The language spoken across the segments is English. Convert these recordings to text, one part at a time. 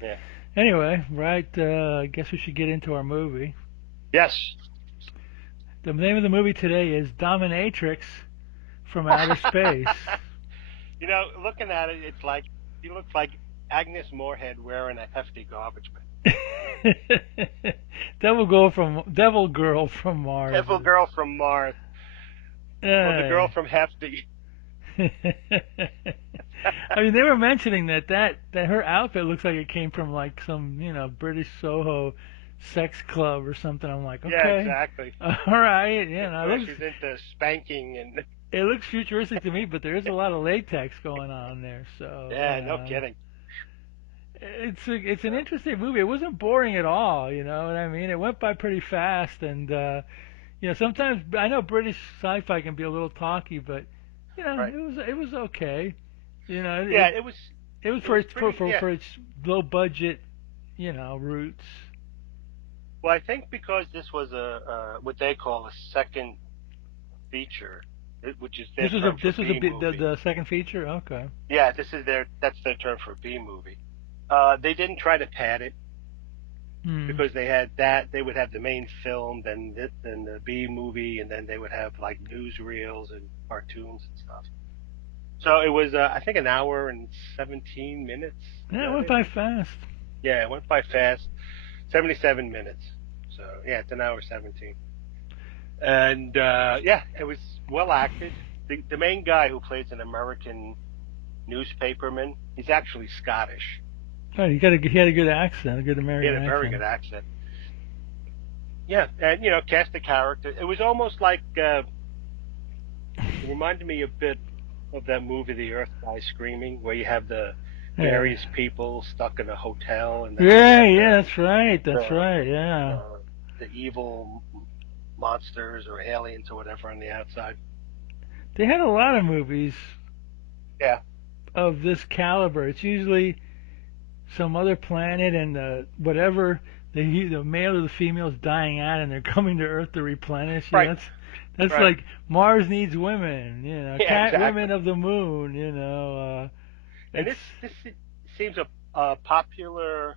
Yeah. Anyway, right, I guess we should get into our movie. Yes. The name of the movie today is Dominatrix from Outer Space. Looking at it, it's like he looks like Agnes Moorehead wearing a hefty garbage bag. Devil Girl from Mars. Devil girl from Mars, or the girl Uh, from Hefty. I mean, they were mentioning that her outfit looks like it came from like some British Soho sex club or something. I'm like, Yeah, okay, exactly. all right, Where she's into spanking and it looks futuristic to me, but there is a lot of latex going on there, so yeah, no kidding. it's an So, interesting movie. It wasn't boring at all, you know what I mean? It went by pretty fast, and sometimes I know British sci-fi can be a little talky, but right. it was okay. You know, Yeah, it it was it for was its pretty. Yeah. for its low budget, roots. Well, I think because this was what they call a second feature, which is their term for This was a B bit movie. the second feature. Okay. Yeah, that's their term for B movie. They didn't try to pad it Hmm. because they had that. They would have the main film, then the B movie, and then they would have like newsreels and cartoons and stuff. So it was, I think, an hour and 17 minutes. Is Yeah, it that went it? by fast. Yeah, it went by fast. 77 minutes. So yeah, it's an hour 17. And yeah, it was well acted. The main guy who plays an American newspaperman, he's actually Scottish. Oh, he had a good accent, a good He had American a very accent. good accent. Yeah, and cast the character. It was almost like it reminded me a bit of that movie, The Earth Lies Screaming, where you have the Yeah. various people stuck in a hotel, and then you Yeah, have yeah, the that's right. That's the right. Yeah. uh, the evil monsters or aliens or whatever on the outside. They had a lot of movies Yeah, of this caliber. It's usually some other planet and whatever the male or the female is dying out, and they're coming to Earth to replenish. right, That's right. like Mars needs women. Yeah, Cat women exactly. of the moon. And It's seems a popular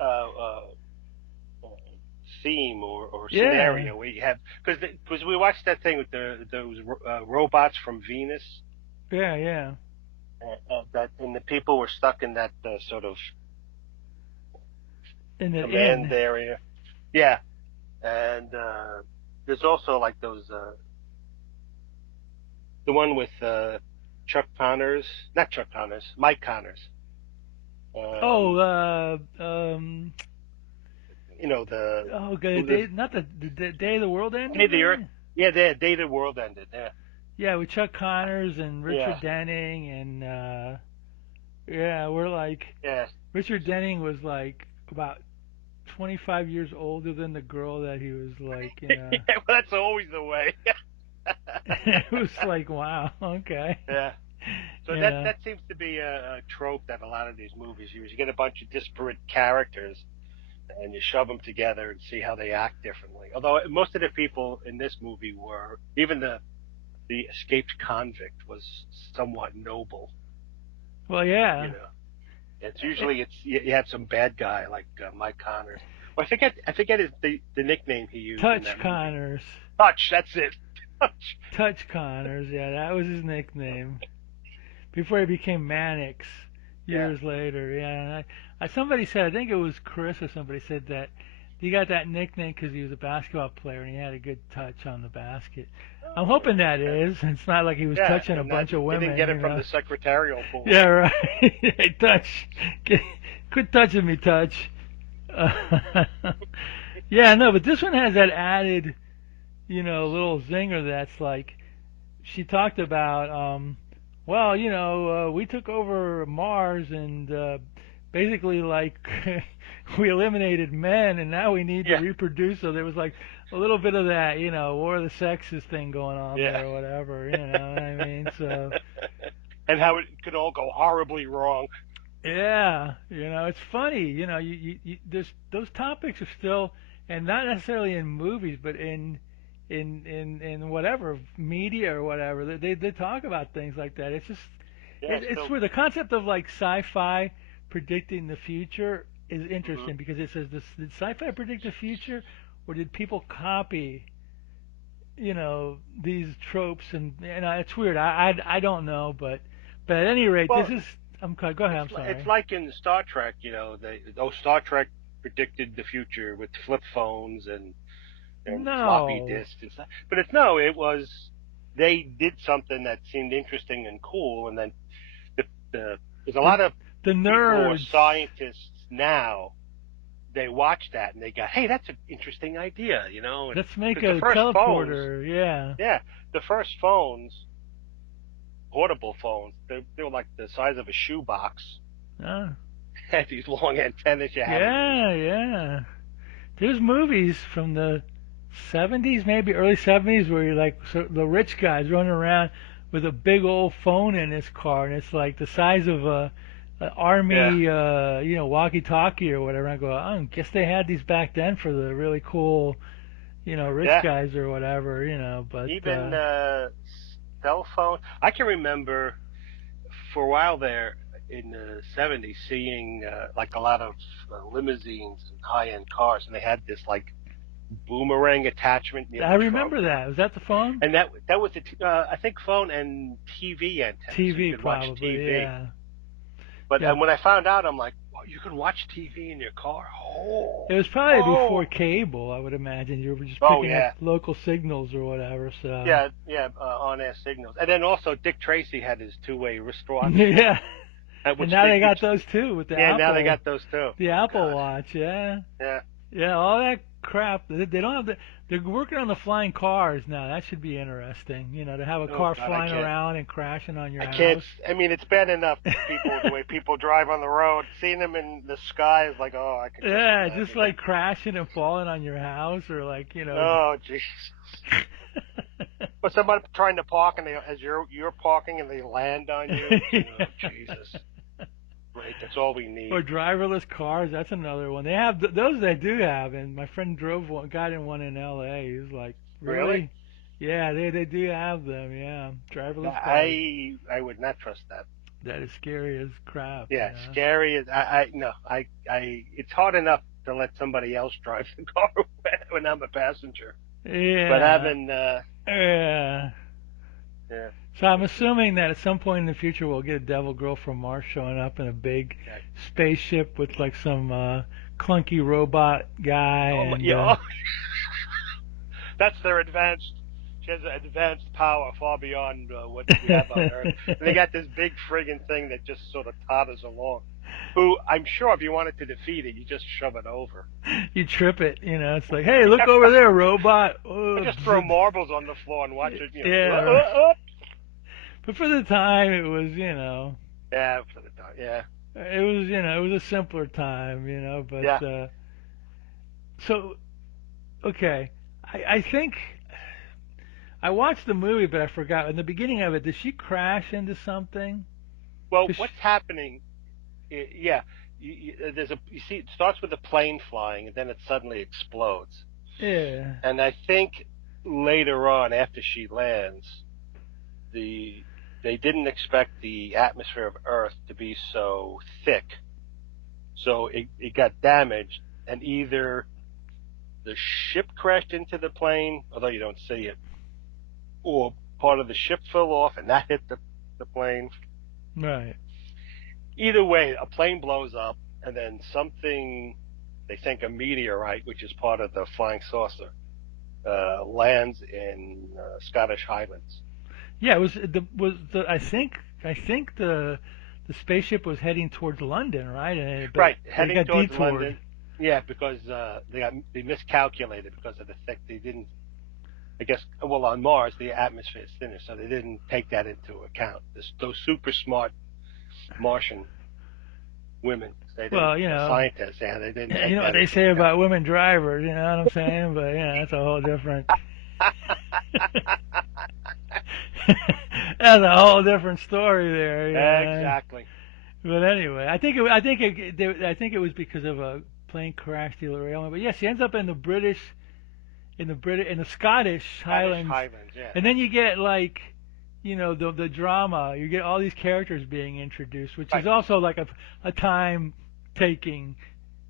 uh, uh, theme or yeah, scenario where you have because we watched that thing with those robots from Venus yeah. that and the people were stuck in that sort of In the command inn. area. Yeah, and there's also like those the one with Chuck Connors, not Chuck Connors, Mike Connors. Oh, Um, the oh, who good. lives Not the day the world Day ended, the Earth. maybe. Yeah, the day the world ended. Yeah, Yeah, with Chuck Connors and yeah, Richard Denning, and yeah, we're like yeah. Richard Denning was like about 25 years older than the girl that he was like, Yeah, well, that's always the way. it was like, wow, okay, Yeah. So yeah. that seems to be a trope that a lot of these movies use. You get a bunch of disparate characters and you shove them together and see how they act differently. Although most of the people in this movie were, even the escaped convict was somewhat noble. Well, You yeah, know, it's it, usually you have some bad guy like Mike Connors. Well, I forget the nickname he used in Touch that movie. Connors, Touch. That's it. Touch. Touch Connors, yeah, that was his nickname before he became Mannix Yeah. years later. Yeah, and somebody said, I think it was Chris or somebody said that he got that nickname because he was a basketball player and he had a good touch on the basket. I'm Oh, hoping that okay. is. It's not like he was Yeah, touching a and that bunch of he didn't get it from women. the secretarial pool. Yeah, right. Hey, touch. Get, quit touching me, touch. Yeah, no, but this one has that added, little zinger that's like she talked about. Well, we took over Mars and basically like we eliminated men and now we need to Yeah, reproduce. So there was like a little bit of that, war of the sexes thing going on yeah. there or whatever. You know what I mean? So And how it could all go horribly wrong. yeah, it's funny. There's those topics are still, and not necessarily in movies, but in whatever media or whatever. They talk about things like that. It's just Yeah, it's still. where the concept of like sci-fi predicting the future is Hmm. interesting because it says this: did sci-fi predict the future, or did people copy, these tropes? And it's weird. I don't know, but at any rate, this Well, is. Go ahead. I'm it's sorry. like in Star Trek, Star Trek predicted the future with flip phones and floppy No, disks and stuff. But it's no, it was they did something that seemed interesting and cool, and then the, there's a the lot of the people who are nerds. scientists now. They watch that and they go, "Hey, that's an interesting idea," and Let's make because the a first phones, teleporter. Yeah. yeah, the first phones, portable phones, they were like the size of a shoebox, Uh, had these long antennas you had to use. yeah, yeah. There's movies from the 70s, maybe early 70s, where you're like the rich guy's running around with a big old phone in his car, and it's like the size of a Yeah, army, walkie-talkie or whatever. I go, I guess they had these back then for the really cool, rich yeah. guys or whatever, But Even cell phone. I can remember for a while there in the '70s seeing like a lot of limousines and high-end cars, and they had this like boomerang attachment near I the trunk, remember that. Was that the phone? and that was I think phone and TV antenna, so you TV could watch probably, TV. yeah. But Yeah, when I found out, I'm like, well, you can watch TV in your car. Oh, it was probably before whoa. cable, I would imagine. You were just Oh picking up yeah, local signals or whatever, so. yeah, on-air signals. And then also Dick Tracy had his two-way wristwatch, Yeah. And which now they got those too with yeah, now they got those too. The Oh Apple God, Watch, yeah. yeah. Yeah, all that crap. They don't have they're working on the flying cars now. That should be interesting. To have a Oh car God, flying around and crashing on your I can't. house. I mean, it's bad enough people the way people drive on the road. Seeing them in the sky is like, oh, I could just Yeah, just imagine it. like crashing and falling on your house or like, Oh jeez. Or somebody trying to park and as you're parking and they land on you. Oh Jesus. Great, that's all we Or need. driverless cars, that's another one. They have those they do have, and my friend got in one in L.A. He was like, Really? "Really?" Yeah, they do have them. Yeah, Yeah, driverless cars. I would not trust that. That is scary as crap. Yeah, scary. I no. I. It's hard enough to let somebody else drive the car when I'm a passenger. But Yeah, having yeah. yeah, So I'm it's just assuming that at some point in the future we'll get a Devil Girl from Mars showing up in a big yeah. spaceship with like some clunky robot guy Oh my, and yeah. Oh, that's their advanced. She has an advanced power far beyond what we have on Earth. And they got this big friggin' thing that just sort of totters along. Who I'm sure if you wanted to defeat it, you just shove it over. you trip it. It's like, hey, look over there, robot. Or just throw marbles on the floor and watch it. Yeah. But for the time, it was, Yeah, for the time. Yeah, it was a simpler time, yeah. But so okay, I think I watched the movie, but I forgot in the beginning of it. Did she crash into something? Well, 'Cause what's happening? Yeah, there's a. You see, it starts with a plane flying, and then it suddenly explodes. yeah, And I think later on, after she lands, the they didn't expect the atmosphere of Earth to be so thick, so it got damaged, and either the ship crashed into the plane, although you don't see it, or part of the ship fell off and that hit the plane. right. Either way, a plane blows up, and then something they think a meteorite, which is part of the flying saucer, lands in Scottish Highlands. Yeah, it was the I think the spaceship was heading towards London, right? But Right, they heading got towards detoured. London. Yeah, because they miscalculated because of the thick. They didn't. I guess well on Mars the atmosphere is thinner, so they didn't take that into account. Those super smart Martian women, they didn't. Well, Scientists, yeah, they didn't you take know what that they into say account. about women drivers. You know what I'm saying? But that's a whole different. That's a whole different story there. Exactly. But anyway, I think it was because of a plane crash derailment. But yes, she ends up in the in the Scottish Scottish Highlands, Highlands, yeah. and then you get like, the drama. You get all these characters being introduced, which Right. is also like a time taking.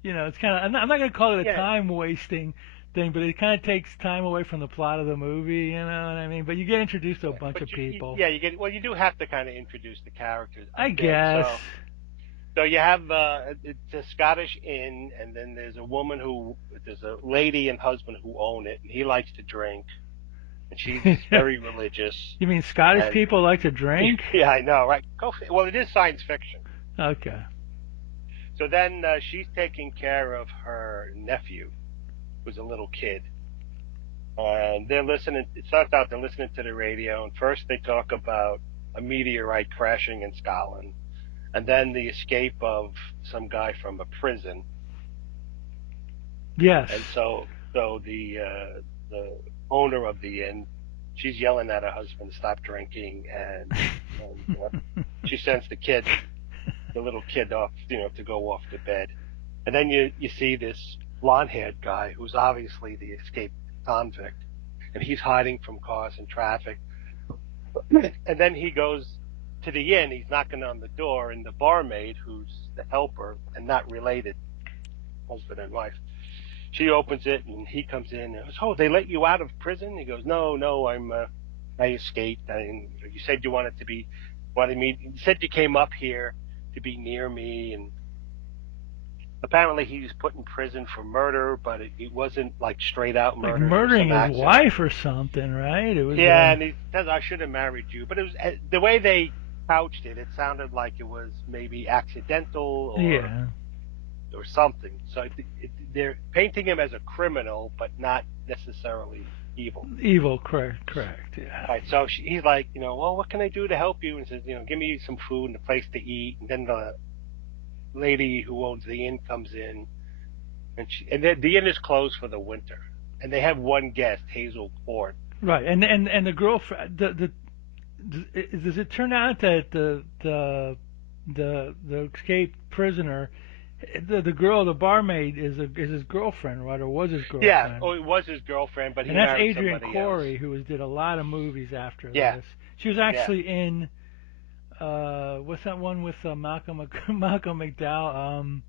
It's kind of I'm not going to call it a Yeah. time wasting thing, but it kind of takes time away from the plot of the movie. You know what I mean? But you get introduced to a bunch But of people. you get, well, you do have to kind of introduce the characters a I bit. guess. So you have it's a Scottish inn, and then there's a lady and husband who own it, and he likes to drink, and she's very religious. You mean Scottish And people like to drink? yeah, I know, right? Well, it is science fiction. Okay. So then she's taking care of her nephew, who's a little kid, and they're listening. It starts out they're listening to the radio, and first they talk about a meteorite crashing in Scotland, and then the escape of some guy from a prison. Yes. And so the owner of the inn, she's yelling at her husband to stop drinking, and she sends the little kid off, to go off to bed. And then you see this blonde-haired guy who's obviously the escaped convict, and he's hiding from cars and traffic. And then he goes to the inn, he's knocking on the door, and the barmaid, who's the helper and not related, husband and wife, she opens it, and he comes in and goes, "Oh, they let you out of prison?" He goes, "No, I escaped. You said you wanted me. You said you came up here to be near me, and apparently he was put in prison for murder, but it wasn't like straight out murder. Like murdering his wife or something, right? It was. Yeah, and he says, "I should have married you," but it was the way they couched it. It sounded like it was maybe accidental or something. So they're painting him as a criminal, but not necessarily evil. Evil, correct, yeah. Right. So he's like, well, what can I do to help you? And says, give me some food and a place to eat. And then the lady who owns the inn comes in, and the inn is closed for the winter, and they have one guest, Hazel Court. Right, and the girlfriend. Does it turn out that the escaped prisoner, the girl, the barmaid, is his girlfriend, right, or was his girlfriend? Yeah, it was his girlfriend, but he married somebody else. And that's Adrienne Corri, who did a lot of movies after this. She was actually in what's that one with Malcolm McDowell?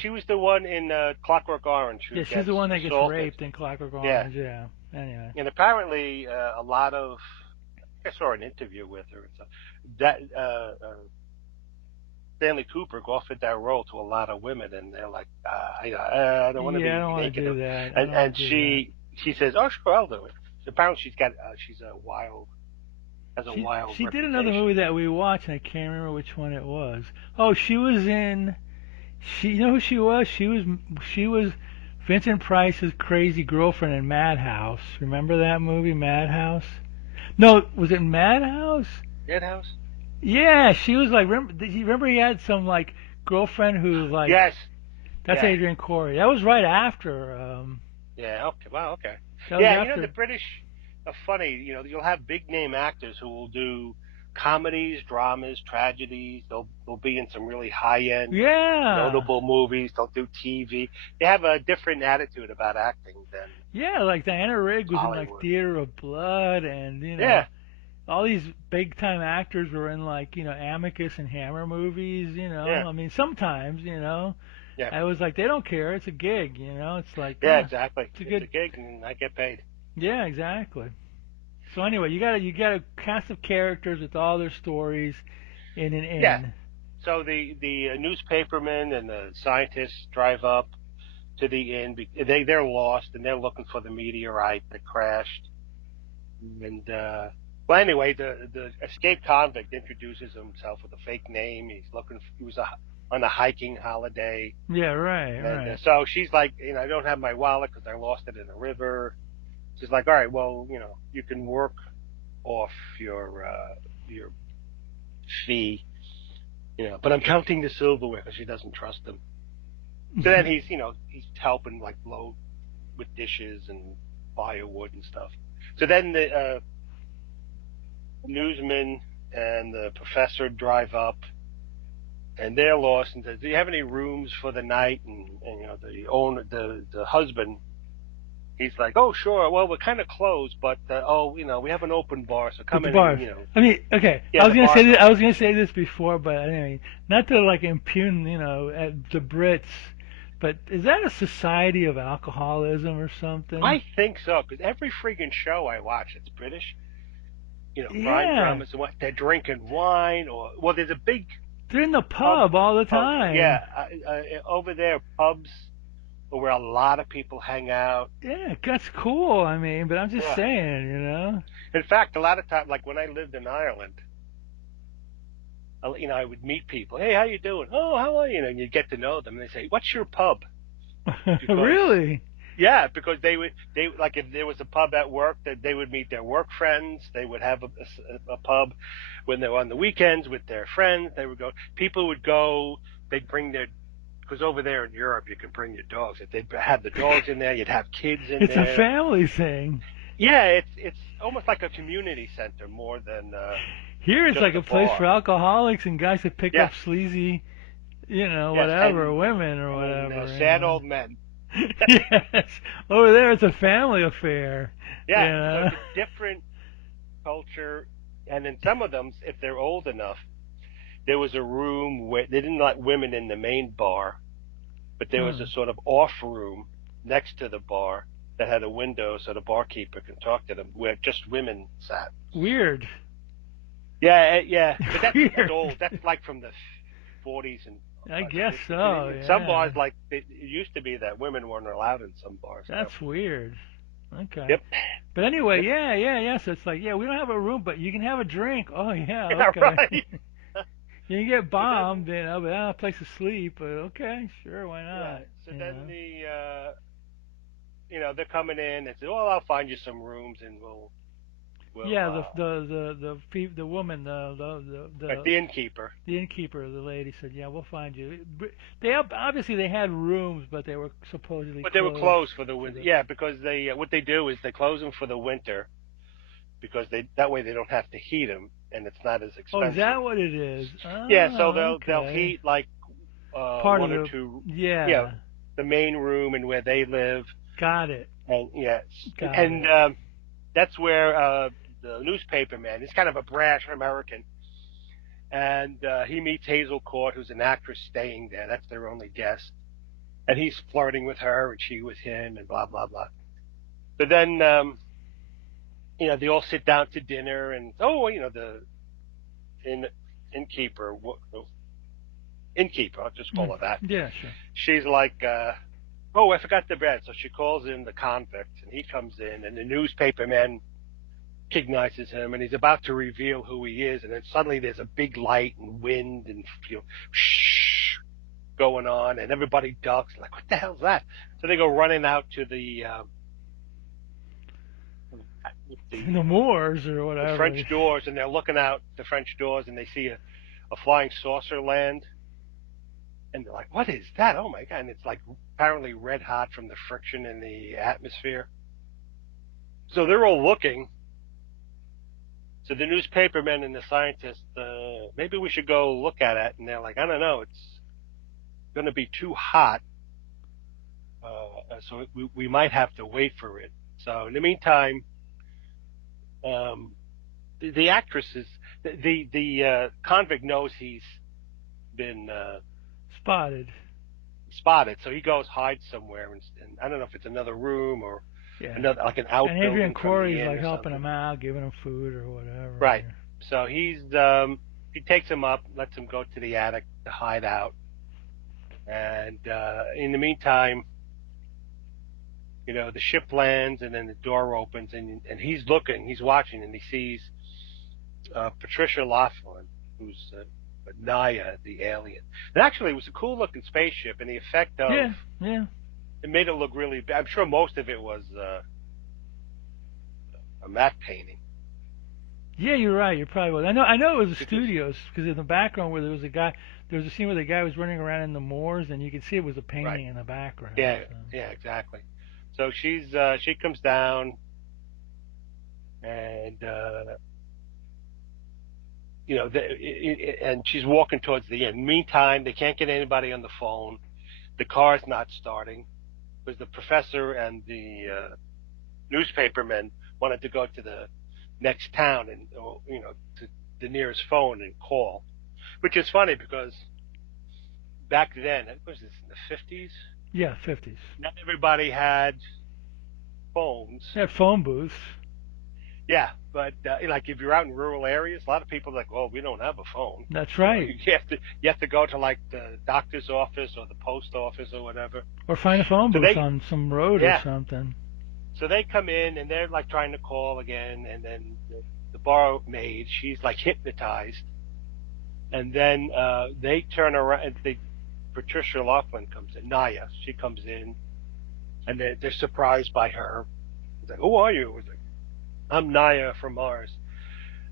She was the one in Clockwork Orange. She's the one that gets raped in Clockwork Orange. Yeah. Anyway. And apparently, a lot of, I saw an interview with her. That Stanley Kubrick offered that role to a lot of women, and they're like, I don't want to be naked. I don't want to do that. And she says, "Oh, sure, I'll do it." Apparently, she's a wild She did another movie that we watched, and I can't remember which one it was. Oh, she was in. You know who she was? She was Vincent Price's crazy girlfriend in Madhouse. Remember that movie, Madhouse? No, was it Madhouse? Madhouse? Yeah, she was like. Remember he had some like girlfriend who was like. Yes. That's Adrienne Corri. That was right after. Yeah. Okay. Wow. Okay. Yeah, the British are funny. You'll have big name actors who will do comedies, dramas, tragedies. They'll be in some really high end, notable movies. They'll do TV. They have a different attitude about acting than. Yeah, like Diana Rigg was Hollywood. in like Theater of Blood, and all these big time actors were in like Amicus and Hammer movies. I mean sometimes I was like, they don't care. It's a gig. It's like exactly. It's a gig, and I get paid. Yeah, exactly. So anyway, you got a cast of characters with all their stories in an inn. Yeah. So the newspapermen and the scientists drive up to the inn. They're lost, and they're looking for the meteorite that crashed. And well, anyway, the escaped convict introduces himself with a fake name. He was on a hiking holiday. Yeah, right. And so she's like, I don't have my wallet because I lost it in a river. She's like, all right, well, you can work off your fee, but I'm counting the silverware because she doesn't trust him. So then he's helping like load with dishes and firewood and stuff. So then the newsman and the professor drive up, and they're lost and says, "Do you have any rooms for the night?" And the husband he's like, oh, sure. Well, we're kind of closed, but we have an open bar, so But come the in and bars. I mean, okay. yeah, the bar's I open. was gonna say this before, but I mean, not to like impugn, at the Brits, but is that a society of alcoholism or something? I think so, because every freaking show I watch, it's British, crime Yeah, dramas and what they're drinking wine or well, there's a big they're in the pub pub all the culture. Yeah, time. over there, pubs where a lot of people hang out. Yeah, that's cool. I mean, but I'm just Yeah. saying. In fact, a lot of times, like when I lived in Ireland, I would meet people. Hey, how you doing? Oh, how are you? And you get to know them. And they say, "What's your pub?" Because Really? yeah, because they like if there was a pub at work, that they would meet their work friends. They would have a pub when they were on the weekends with their friends. They would go. People would go. They'd bring their because over there in Europe you can bring your dogs. If they have the dogs in there, you'd have kids in It's a there. family thing. Yeah, it's almost like a community center more than Here it's just like a a place for bar. alcoholics and guys that pick Yeah, up sleazy, yes, whatever, women or and whatever. sad old men. Yes. Over there it's a family affair. You Yeah, so know. it's a different culture, and in some of them, if they're old enough, there was a room where they didn't let women in the main bar, but there was Hmm. a sort of off room next to the bar that had a window so the barkeeper can talk to them, where just women sat. Weird. Yeah, yeah, but that's Weird. old. That's like from the 40s and I guess 60s. so, In some yeah. bars, like it used to be that women weren't allowed in some bars. So, That's weird. Okay. yep, But anyway, yep, yeah. So it's like, yeah, we don't have a room, but you can have a drink. Oh, yeah, yeah, okay. right. You can get So then, bombed, but not a place to sleep. But okay, sure, why yeah, not? so then they're coming in and say, "Well, I'll find you some rooms, and we'll Yeah, the woman, at the innkeeper." the innkeeper, the lady said, yeah, we'll find you. Obviously they had rooms, but they were supposedly But they were closed closed for the to winter. the. Yeah, because they what they do is they close them for the winter because that way they don't have to heat them and it's not as Oh, is expensive. that what it is? Yeah, so Oh, they'll okay. heat like Part of one or the. two, yeah, Yeah, the main room and where they live, got it, and yes, got and it. that's where the newspaper man. He's kind of a brash American, and he meets Hazel Court, who's an actress staying there. That's their only guest, and he's flirting with her, and she with him, and blah blah blah. But then, they all sit down to dinner, and the in, innkeeper, innkeeper, I'll just call Mm. her that. Yeah, sure. She's like, oh, I forgot the bed. So she calls in the convict, and he comes in, and the newspaper man recognizes him, and he's about to reveal who he is, and then suddenly there's a big light and wind and shh going on, and everybody ducks. Like, what the hell's that? So they go running out to the The Moors or the whatever. French doors, and they're looking out the French doors, and they see a flying saucer land, and they're like, "What is that? Oh my god!" And it's like apparently red hot from the friction in the atmosphere. So they're all looking. So the newspapermen and the scientists, maybe we should go look at it. And they're like, I don't know, it's going to be too hot, so we might have to wait for it. So in the meantime, um, the actress is the convict knows he's been Spotted. spotted, so he goes hide somewhere, and I don't know if it's another room or Yeah. another like an And Adrienne outbuilding from the Corri's inn like or helping something. him out, giving him food or whatever. Right. So he takes him up, lets him go to the attic to hide out, and in the meantime, the ship lands, and then the door opens, and he's watching, and he sees Patricia Laffan, who's Naya, the alien. And actually, it was a cool looking spaceship, and the effect of Yeah, yeah. it made it look really. I'm sure most of it was a matte painting. Yeah, you're right. You're probably right. I know it was the Because studios because in the background where there was a scene where the guy was running around in the moors, and you could see it was a right, painting in the background. yeah, So. yeah, exactly. So she comes down, and and she's walking towards the end. Meantime, they can't get anybody on the phone. The car's not starting because the professor and the newspapermen wanted to go to the next town and to the nearest phone and call, which is funny because back then, what was this, in the 50s? Yeah, 50s. Not everybody had phones. They had phone booths. Yeah, but like if you're out in rural areas, a lot of people are like, well, we don't have a phone. That's right. You have to go to like the doctor's office or the post office or whatever. Or find a phone booth on some road or something. So they come in and they're like trying to call again, and then the bar maid, she's like hypnotized, and then they turn around and Patricia Laffan comes in, Naya, she comes in, and they're surprised by her. It's like, who are you? It's like, I'm Naya from Mars.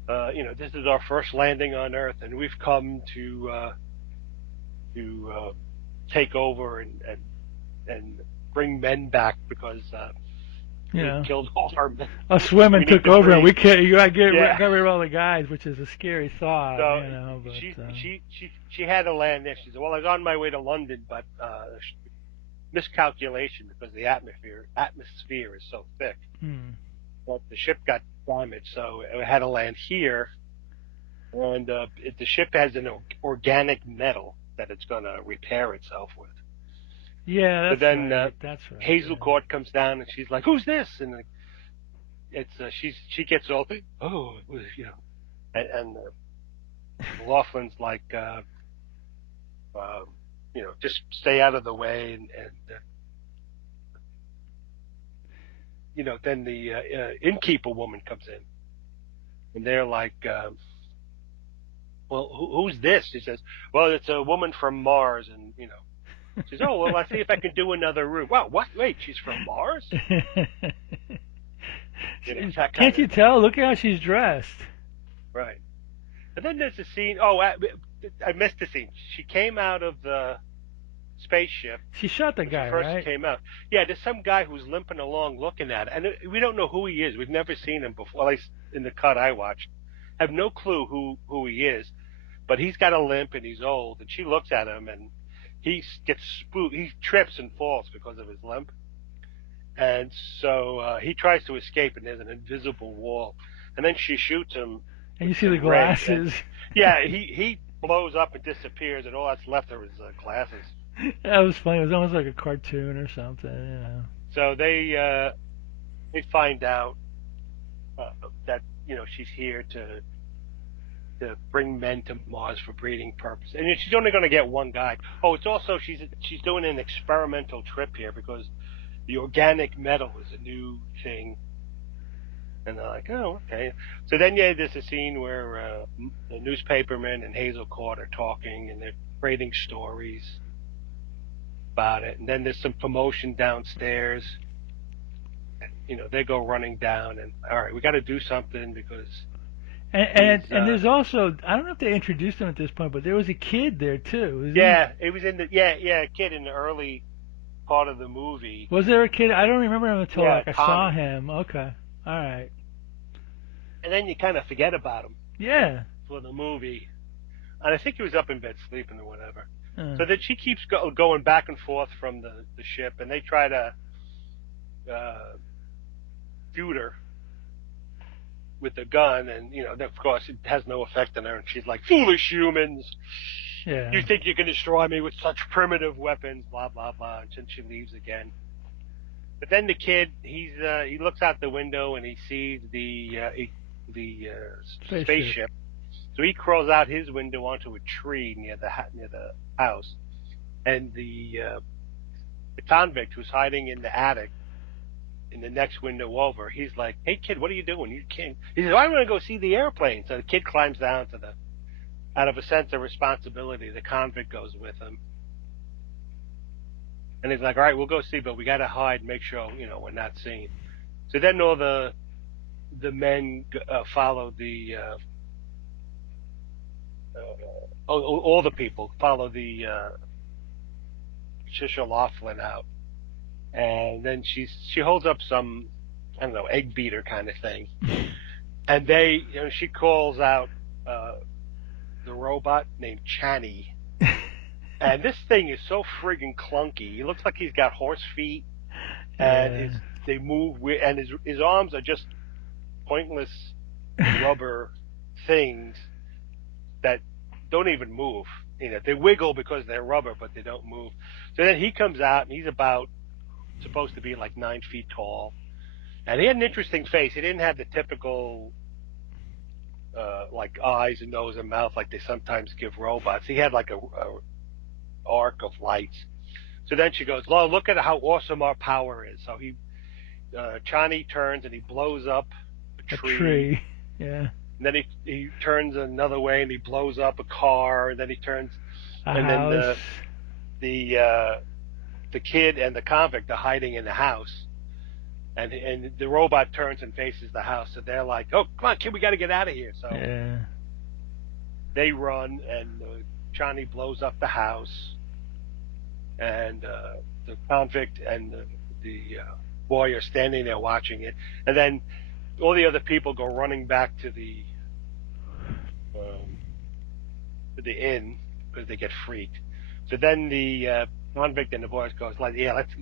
This is our first landing on Earth, and we've come to take over and bring men back because we killed all our men. Us women took over, and we can't. You got rid of all the guys, which is a scary thought. So but, she had to land there. She said, "Well, I was on my way to London, but miscalculation because the atmosphere is so thick." Well, the ship got damaged, so it had to land here. And the ship has an organic metal that it's going to repair itself with. Yeah, that's right. That's right. Hazel Court comes down and she's like, "Who's this?" And it's she gets all, and Laughlin's like, just stay out of the way, and then the innkeeper woman comes in, and they're like, well, who's this? She says, well, it's a woman from Mars, and she says, oh, well, I'll see if I can do another room. Wow, what? Wait, she's from Mars? Can't you tell? Look at how she's dressed. Right. And then there's a scene. Oh, I missed the scene. She came out of the spaceship. She shot the guy, first right? Came out. Yeah, there's some guy who's limping along looking at it, and we don't know who he is. We've never seen him before, at least in the cut I watched. I have no clue who he is, but he's got a limp and he's old, and she looks at him and he gets spooked. He trips and falls because of his limp, and so he tries to escape, and there's an invisible wall, and then she shoots him. And you see the glasses. Yeah, he blows up and disappears, and all that's left are his glasses. That was funny. It was almost like a cartoon or something, So they find out that she's here to bring men to Mars for breeding purposes, and she's only going to get one guy. Oh, it's also she's doing an experimental trip here because the organic metal is a new thing, and they're like, oh, okay. So then there's a scene where the newspapermen and Hazel Court are talking, and they're trading stories about it, and then there's some commotion downstairs. They go running down, and all right, we got to do something because. And there's also, I don't know if they introduced him at this point, but there was a kid there too. It was in the a kid in the early part of the movie. Was there a kid? I don't remember him until I saw him. Okay, all right. And then you kind of forget about him. Yeah. For the movie, and I think he was up in bed sleeping or whatever. So then she keeps going back and forth from the ship, and they try to shoot her with a gun, and of course it has no effect on her, and she's like, foolish humans, you think you can destroy me with such primitive weapons, blah blah blah, and then she leaves again. But then the kid, he looks out the window and he sees the spaceship, so he crawls out his window onto a tree near the house, and the convict who's hiding in the attic in the next window over, he's like, hey kid, what are you doing? You can't. He says, I'm going to go see the airplane. So the kid climbs down out of a sense of responsibility, the convict goes with him. And he's like, all right, we'll go see, but we got to hide and make sure, we're not seen. So then all the men follow all the people follow the Patricia Laffan out. And then she holds up some, I don't know, egg beater kind of thing, and she calls out the robot named Channy, and this thing is so friggin' clunky. He looks like he's got horse feet, and his they move weird, and his arms are just pointless rubber things that don't even move. You know, they wiggle because they're rubber, but they don't move. So then he comes out, and he's supposed to be like 9 feet tall, and he had an interesting face. He didn't have the typical like eyes and nose and mouth like they sometimes give robots. He had like a arc of lights. So then she goes, "Well, look at how awesome our power is." So Chani turns and he blows up a tree. Yeah. And then he turns another way and he blows up a car. And then he turns, and house. Then the kid and the convict are hiding in the house. And the robot turns and faces the house. So they're like, "Oh, come on, kid, we got to get out of here." So they run, and Chani blows up the house. And the convict and the boy are standing there watching it. And then all the other people go running back to the inn because they get freaked. So then the convict and the boy goes like, "Yeah, let's,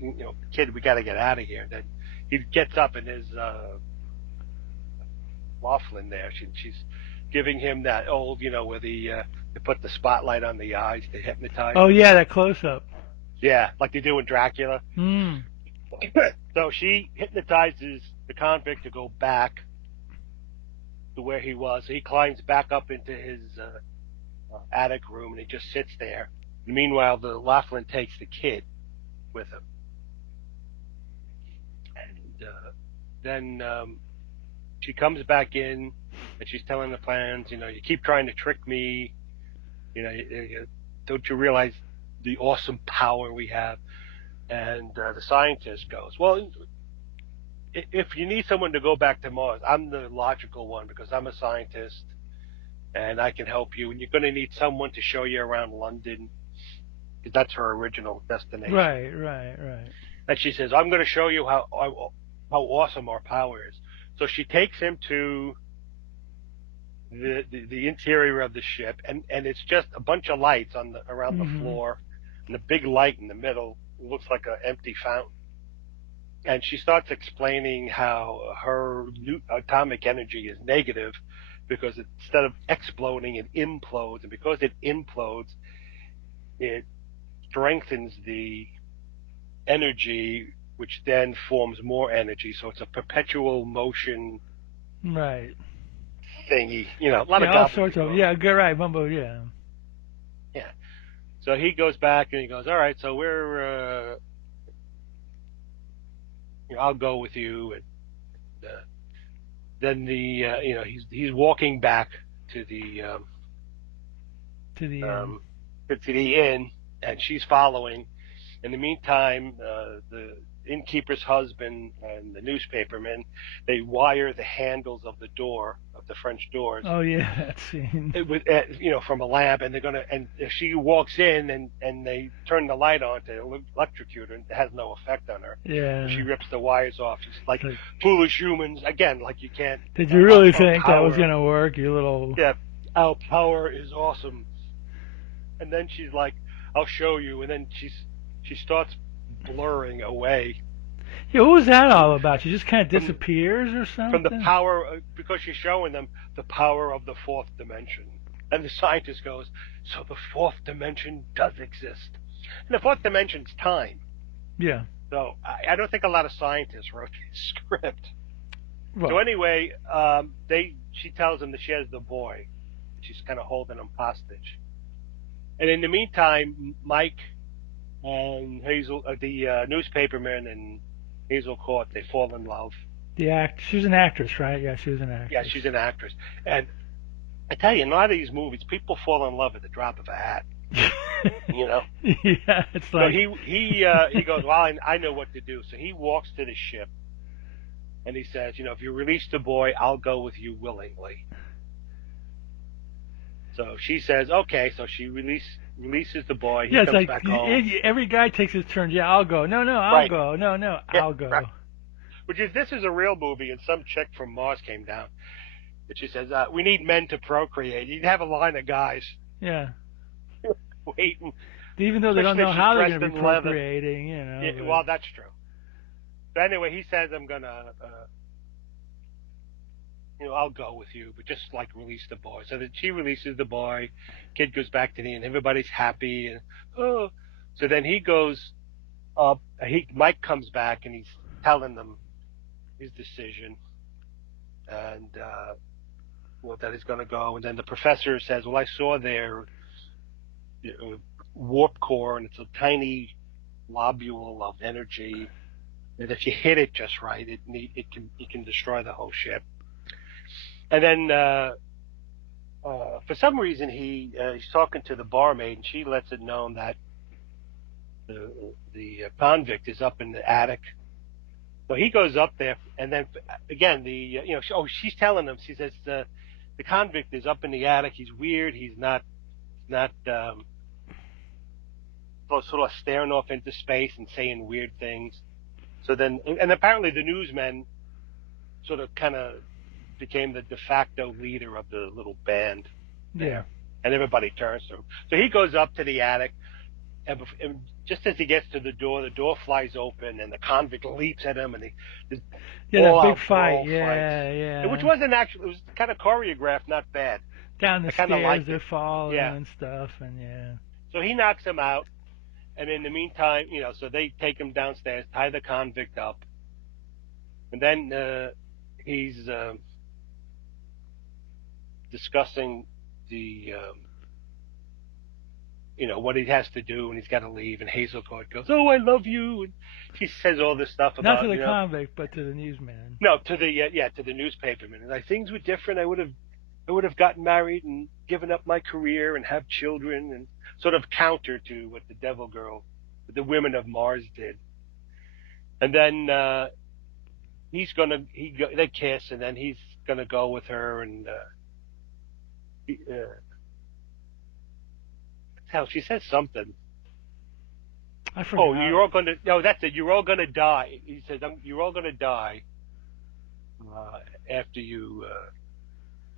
kid, we got to get out of here." And then he gets up and there's Laughlin there. She's giving him that old, where they put the spotlight on the eyes to hypnotize. Oh yeah, that close up. Yeah, like they do in Dracula. Mm. So she hypnotizes the convict to go back to where he was. So he climbs back up into his attic room and he just sits there. And meanwhile, the Laughlin takes the kid with him. And then she comes back in and she's telling the plans, you keep trying to trick me. Don't you realize the awesome power we have? And the scientist goes, "Well, if you need someone to go back to Mars, I'm the logical one because I'm a scientist and I can help you. And you're going to need someone to show you around London because that's her original destination." Right. And she says, "I'm going to show you how awesome our power is." So she takes him to the interior of the ship, and it's just a bunch of lights around the floor, and a big light in the middle. It looks like an empty fountain. And she starts explaining how her atomic energy is negative because instead of exploding, it implodes. And because it implodes, it strengthens the energy, which then forms more energy. So it's a perpetual motion thingy. A lot of all sorts of, good, right, Bumbo, yeah. Yeah. So he goes back and he goes, "All right, so we're... I'll go with you." And then he's walking back to the inn, and she's following. In the meantime, the innkeeper's husband and the newspaperman, they wire the handles of the door of the French doors. Oh yeah, that scene. From a lamp, and if she walks in and they turn the light on to electrocute her, it has no effect on her. Yeah. And she rips the wires off. She's like foolish humans again. Like you can't. Did you really think that was gonna work? You little. Yeah, our power is awesome. And then she's like, "I'll show you." And then she starts blurring away. Yeah, what was that all about? She just kind of disappears or something? From the power, because she's showing them the power of the fourth dimension. And the scientist goes, "So the fourth dimension does exist." And the fourth dimension's time. Yeah. So I don't think a lot of scientists wrote this script. Well, so anyway, she tells him that she has the boy. She's kind of holding him hostage. And in the meantime, Mike and Hazel, the newspaperman and Hazel Court, they fall in love. She was an actress, right? Yeah, she was an actress. Yeah, she's an actress. And I tell you, in a lot of these movies, people fall in love at the drop of a hat. Yeah, it's like. So he goes, "Well, I know what to do." So he walks to the ship, and he says, "If you release the boy, I'll go with you willingly." So she says, "Okay." So she releases the boy. He comes back home. Every guy takes his turn. Yeah, I'll go. No, I'll go. No, I'll go. Right. This is a real movie, and some chick from Mars came down. And she says, "We need men to procreate." You'd have a line of guys. Yeah. Waiting. Even though they don't know how they're going to be procreating, Yeah, well, that's true. But anyway, he says, I'm gonna, I'll go with you, but just like release the boy. So that she releases the boy, kid goes back to the inn, everybody's happy, and oh. So then he goes up. Mike comes back and he's telling them his decision, and that he's going to go. And then the professor says, "Well, I saw their warp core, and it's a tiny globule of energy. And if you hit it just right, it can destroy the whole ship." And then for some reason he's talking to the barmaid, and she lets it known that the convict is up in the attic. So he goes up there, and then again she's telling him. She says the convict is up in the attic. He's weird. He's not sort of staring off into space and saying weird things. So then, and apparently the newsmen sort of kind of became the de facto leader of the little band there. Yeah. And everybody turns to him. So he goes up to the attic, and just as he gets to the door flies open, and the convict leaps at him, and that big fight. Yeah. Which wasn't actually, it was kind of choreographed, not bad. Down the stairs, they're falling and stuff, and So he knocks him out, and in the meantime, so they take him downstairs, tie the convict up, and then he's discussing the what he has to do, and he's got to leave, and Hazel Court goes, "Oh, I love you," and she says all this stuff about not to the convict, but to the newsman. No, to the to the newspaperman. And like, things were different. I would have gotten married and given up my career and have children, and sort of counter to what the women of Mars did. And then they kiss, and then he's gonna go with her, and hell, she says something. I forgot. Oh, you're all gonna. No, that's it. You're all gonna die. He says, "You're all gonna die after you,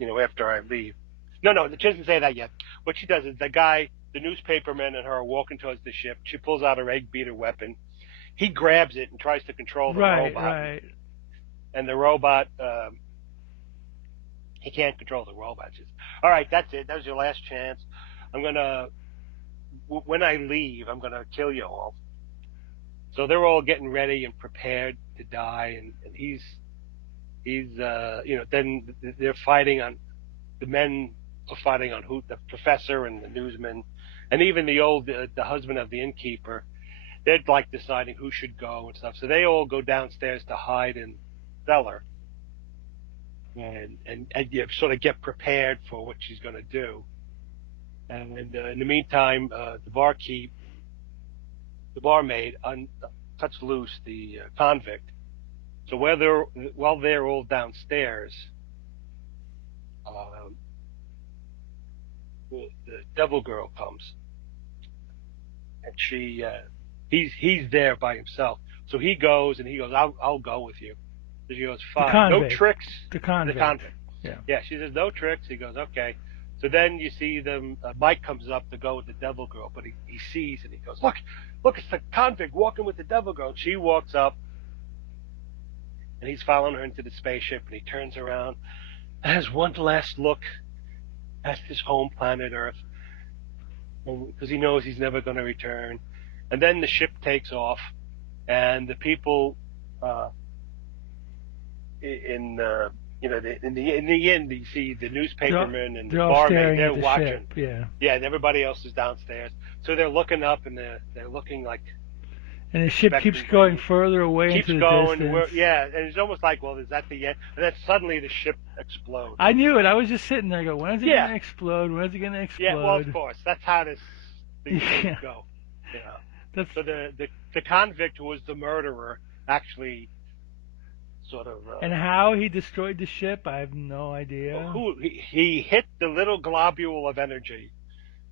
after I leave." No, she doesn't say that yet. What she does is the newspaperman and her are walking towards the ship. She pulls out her egg beater weapon. He grabs it and tries to control the robot. Right. And the robot, he can't control the robot. She says, "All right, that's it. That was your last chance. When I leave, I'm gonna kill you all." So they're all getting ready and prepared to die, and he's then they're fighting on, the men are fighting on who, the professor and the newsman, and even the husband of the innkeeper. They're like deciding who should go and stuff. So they all go downstairs to hide in the cellar and sort of get prepared for what she's going to do. And in the meantime, the barmaid cuts loose the convict. So while they're all downstairs, the devil girl comes, and he's there by himself. So he goes, "I'll go with you." So she goes, "Fine, no tricks." The convict. Yeah. She says, "No tricks." He goes, "Okay." So then you see them. Mike comes up to go with the devil girl, but he sees, and he goes, "Look, it's the convict walking with the devil girl." And she walks up, and he's following her into the spaceship, and he turns around, and has one last look at his home planet Earth, because he knows he's never going to return. And then the ship takes off, and the people in the end, you see the newspaperman and the barmaid. They're watching. Ship, and everybody else is downstairs. So they're looking up, and they're looking like. And the ship keeps going further away into the distance. And it's almost like, well, is that the end? And then suddenly the ship explodes. I knew it. I was just sitting there going, when is it going to explode? When is it going to explode? Yeah, well, of course. That's how these things go. So the convict who was the murderer actually sort of... and how he destroyed the ship, I have no idea. He hit the little globule of energy.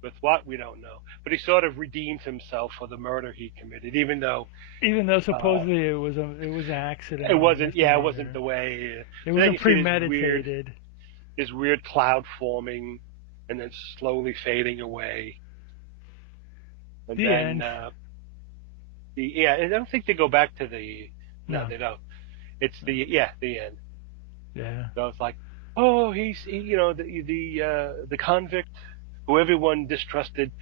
With what, we don't know, but he sort of redeemed himself for the murder he committed, even though supposedly it was an accident. It wasn't. It wasn't the way. It wasn't premeditated. This weird cloud forming, and then slowly fading away. And the then, end. and I don't think they go back to the No, No. they don't. It's the end. Yeah. So it's like, oh, the convict who everyone distrusted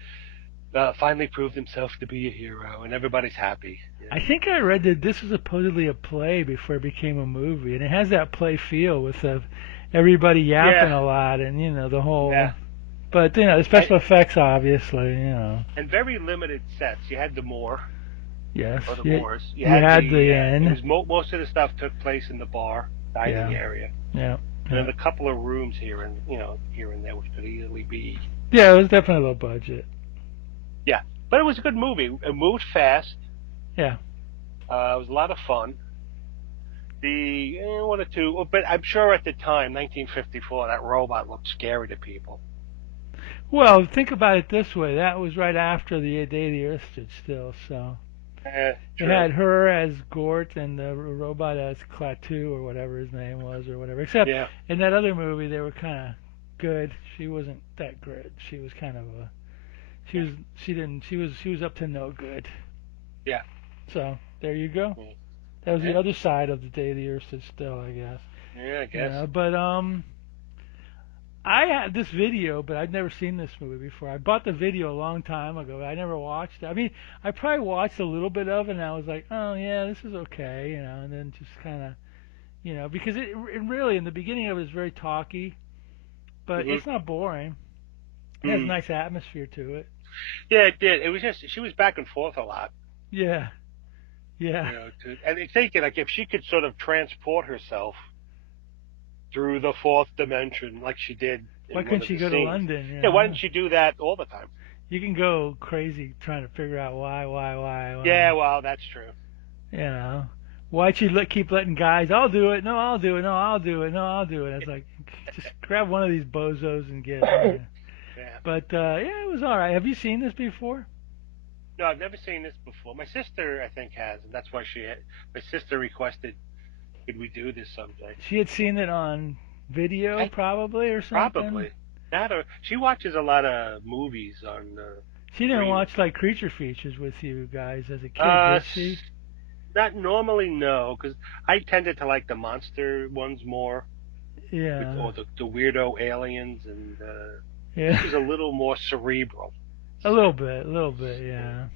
finally proved himself to be a hero, and everybody's happy. I think I read that this was supposedly a play before it became a movie, and it has that play feel with everybody yapping Yeah, a lot, and the whole. yeah. But the special effects, obviously. And very limited sets. You had the Moor, Yes. or the You, Moors. You you had had the it was inn. most of the stuff took place in the bar, dining Yeah. area. Yeah. And then a couple of rooms here and there, which could easily be. Yeah, it was definitely low budget. Yeah, but it was a good movie. It moved fast. Yeah. It was a lot of fun. One or two, but I'm sure at the time, 1954, that robot looked scary to people. Well, think about it this way. That was right after the Day the Earth Stood Still, so. It True. had her as Gort and the robot as Klaatu or whatever his name was or whatever. Except in that other movie, they were kind of good. She wasn't that good. She was kind of a. She was up to no good. Yeah. So there you go. That was the other side of the Day the Earth Stood Still, I guess. Yeah, I guess. But I had this video, but I'd never seen this movie before. I bought the video a long time ago. I never watched it. I mean, I probably watched a little bit of it, and I was like, oh, yeah, this is okay, and then just kind of, because it really, in the beginning of it, is very talky, but it's not boring. It has a nice atmosphere to it. Yeah, it did. It was just, she was back and forth a lot. Yeah. Yeah. And it's thinking, like, if she could sort of transport herself through the fourth dimension, like she did. Why couldn't she go to London? Yeah, why didn't she do that all the time? You can go crazy trying to figure out why. Yeah, well, that's true. Why'd she keep letting guys? I'll do it. No, I'll do it. No, I'll do it. No, I'll do it. It's like, just grab one of these bozos and get it. Yeah. But it was all right. Have you seen this before? No, I've never seen this before. My sister, I think, has, and that's why my sister requested, could we do this someday? She had seen it on video, probably, or something. Probably. She watches a lot of movies on. She didn't watch like creature features with you guys as a kid, did she? Not normally, no, because I tended to like the monster ones more. Yeah. Or the weirdo aliens, and yeah. This is a little more cerebral. A little bit, yeah.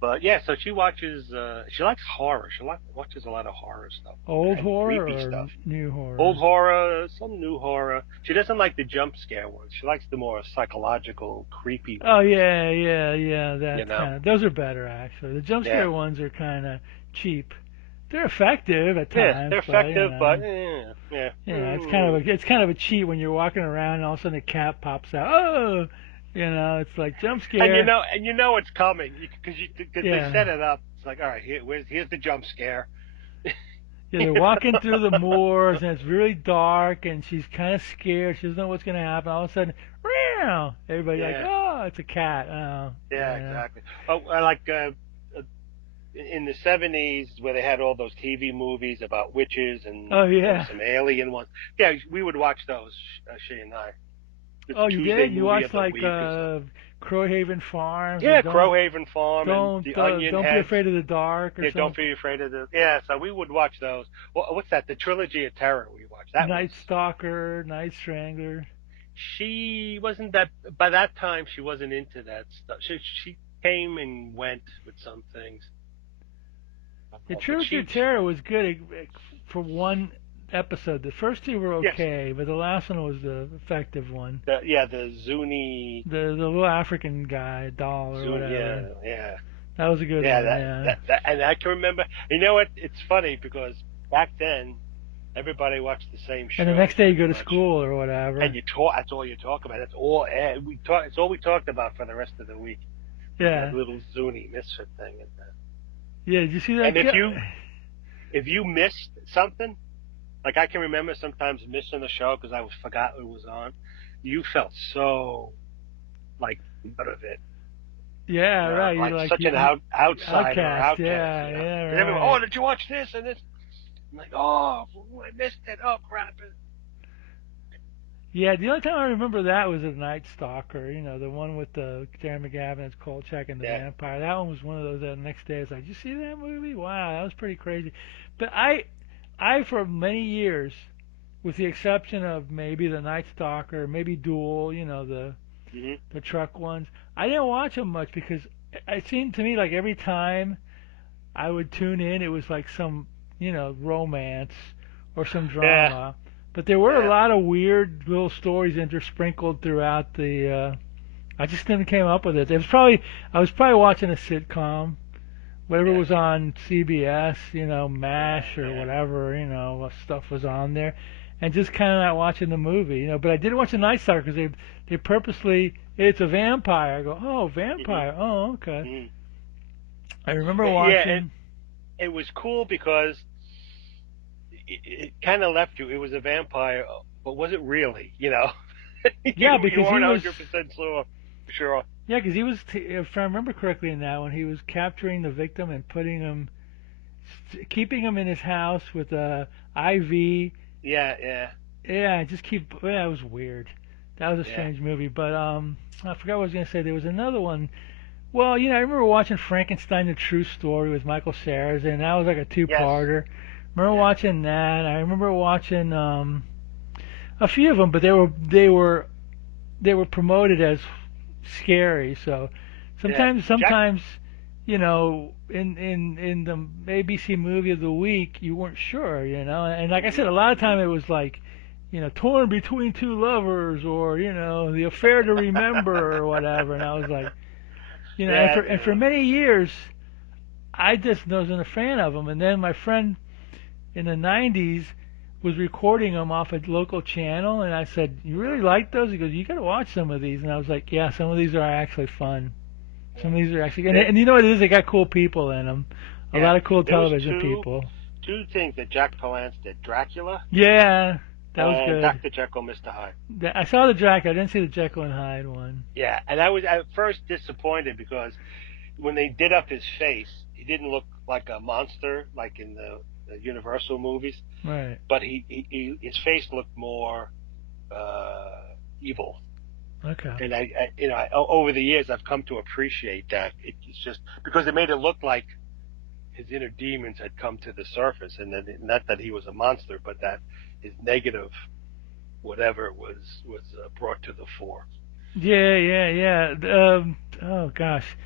But yeah, so she watches. She likes horror. She watches a lot of horror stuff. Old horror creepy or stuff. New horror? Old horror, some new horror. She doesn't like the jump scare ones. She likes the more psychological, creepy ones. Oh yeah. That's those are better actually. The jump scare ones are kind of cheap. They're effective at times. Yeah, they're effective, but yeah. It's kind of a cheat when you're walking around and all of a sudden a cat pops out. Oh. It's like jump scare. And you know it's coming because they set it up. It's like, all right, here's the jump scare. Yeah, they're walking through the moors and it's really dark and she's kind of scared. She doesn't know what's going to happen. All of a sudden, meow! Everybody's like, oh, it's a cat. Oh, yeah, exactly. Oh, I like in the 70s where they had all those TV movies about witches and some alien ones. Yeah, we would watch those, she and I. Oh, you did? You watched like Crowhaven Farm? Yeah, Crowhaven Farm and the Onion Don't Heads. Be Afraid of the Dark or something? Don't Be Afraid of the... Yeah, so we would watch those. What's that? The Trilogy of Terror we watched. Night Stalker, Night Strangler. She wasn't that... By that time, she wasn't into that stuff. She came and went with some things. The Trilogy of Terror was good for one episode. The first two were okay, but the last one was the effective one. The Zuni... The little African guy, doll or whatever. Yeah. That was a good one, and I can remember... You know what? It's funny because back then, everybody watched the same show. And the next day you go to school or whatever. And that's all you talk about. It's all we talked about for the rest of the week. Yeah. That little Zuni misfit thing. Yeah, did you see that? And if you missed something... Like, I can remember sometimes missing the show because I forgot it was on. You felt so, out of it. Yeah, right. Like such an outsider. Outcast. Yeah, right. Everyone, oh, did you watch this and this? I'm like, oh, I missed it. Oh, crap. Yeah, the only time I remember that was a Night Stalker. You know, the one with the Jeremy Gavin's Kolchak and the Yeah. vampire. That one was one of those. The next day, I was like, "Did you see that movie? Wow, that was pretty crazy." But I for many years, with the exception of maybe the Night Stalker, maybe Duel, you know, Hmm. the truck ones, I didn't watch them much because it seemed to me like every time I would tune in, it was like some, you know, romance or some Yeah. drama. But there were a Yeah. lot of weird little stories intersprinkled throughout the. I just never came up with it. It was probably I was probably watching a sitcom, whatever Yeah. was on CBS, you know, Yeah. MASH or Yeah. whatever, you know, what stuff was on there, and just kind of not watching the movie, you know. But I did watch the Night Stalker because they purposely it's a vampire. I go, oh, Hmm. vampire, oh, okay. Hmm. I remember Yeah. watching. It was cool because it kind of left you. It was a vampire, but was it really? You know, Yeah, you because he weren't was 100% sure. Yeah, because he was, if I remember correctly in that one, he was capturing the victim and putting him, keeping him in his house with a IV. Yeah, yeah, Yeah, just keep. Yeah, it was weird. That was a yeah. strange movie. But I forgot what I was gonna say. There was another one. Well, you know, I remember watching Frankenstein: The True Story with Michael Cera, and that was like a Yes, two-parter. Remember yeah, watching that. I remember watching a few of them, but they were promoted as scary. So yeah. Jack. sometimes, you know, in the ABC movie of the week, you weren't sure, you know. And like I Hmm. said, a lot of Hmm. time it was like, you know, torn between two lovers, or you know, the affair to remember, or whatever. And I was like, you know, Yeah, and for many years, I just wasn't a fan of them. And then my friend in the '90s was recording them off a local channel, and I said, "You really like those?" He goes, "You got to watch some of these." And I was like, "Yeah, some of these are actually fun. Some of these are actually," yeah, and you know what it is? They got cool people in them, a yeah. lot of cool There was television people. two things that Jack Palance did: Dracula Yeah, that was and good. Dr. Jekyll, Mr. Hyde. I saw the Dracula. I didn't see the Jekyll and Hyde one. Yeah, and I was at first disappointed because when they did up his face, he didn't look like a monster like in the Universal movies, Right. but his face looked more evil. Okay. And over the years, I've come to appreciate that. It's just because it made it look like his inner demons had come to the surface, and then not that he was a monster, but that his negative whatever was brought to the fore. Yeah, yeah, yeah. Oh gosh,